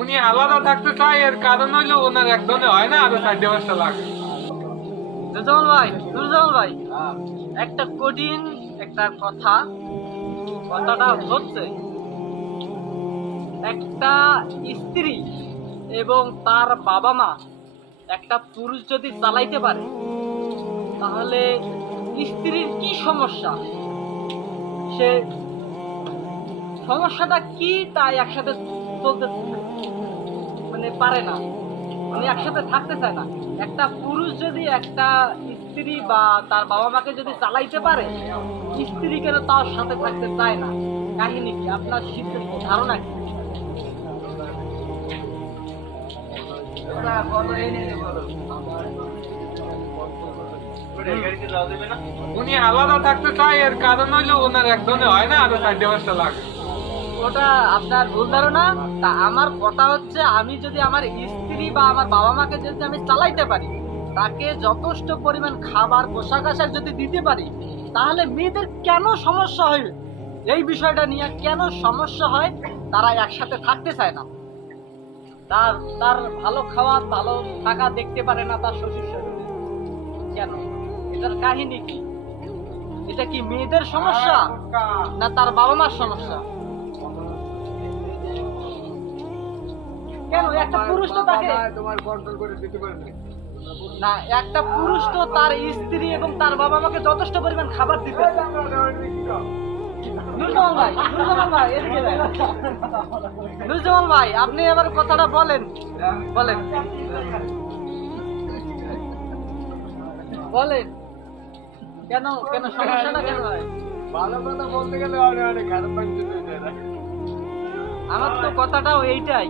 উনি আলাদা থাকতে চায়, এর কারণ হইলো ওনার একদমই হয় না, আরো 4-5টা লাগে। নুরজামাল ভাই, একটা কঠিন একটা কথাটা হচ্ছে, একটা স্ত্রী এবং তার বাবা মা একটা পুরুষ যদি চালাইতে পারে, তাহলে স্ত্রীর কি সমস্যা, সে সমস্যাটা কি তা একসাথে চলতে মানে পারে না, মানে একসাথে থাকতে চায় না। একটা পুরুষ যদি একটা স্ত্রী বা তার বাবা মাকে যদি চালাইতে পারে, স্ত্রী কেন তার সাথে থাকতে চায় না? কাহিনী কি? আপনার সিদ্ধান্ত ধারণা কি? উনি আলাদা থাকতে চায়, এর কারণ হইলো ওনার একদমই হয় না, আরো 4-5টা লাগে। ওটা আপনার ভুল ধারণা। তা আমার কথা হচ্ছে, আমি যদি আমার স্ত্রী বা আমার বাবা মাকে যদি আমি চালাইতে পারি, তাকে যথেষ্ট পরিমাণ খাবার পোশাক আশাক যদি দিতে পারি, তাহলে মেয়েদের কেন সমস্যা হয়? এই বিষয়টা নিয়ে কেন সমস্যা হয়? তারা একসাথে থাকতে চায় না, তার তার ভালো খাওয়া ভালো থাকা দেখতে পারে না তার শ্বশুর শাশুড়ি। কেন? এটার কাহিনী কি? এটা কি মেয়েদের সমস্যা না তার বাবা মার সমস্যা? কেন একটা পুরুষ তো তাকে তোমার কন্ট্রোল করে দিতে পারে না, একটা পুরুষ তো তার স্ত্রী এবং তার বাবা মাকে যথেষ্ট পরিমাণ খাবার দিতে। নুরজামাল ভাই, আপনি এবার কথাটা বলেন বলেন বলেন কেন কেন সমস্যাটা কেন হয়? ভালো কথা বলতে গেলে অনেক খারাপ পাইতে। আমার তো কথাটাও এইটাই।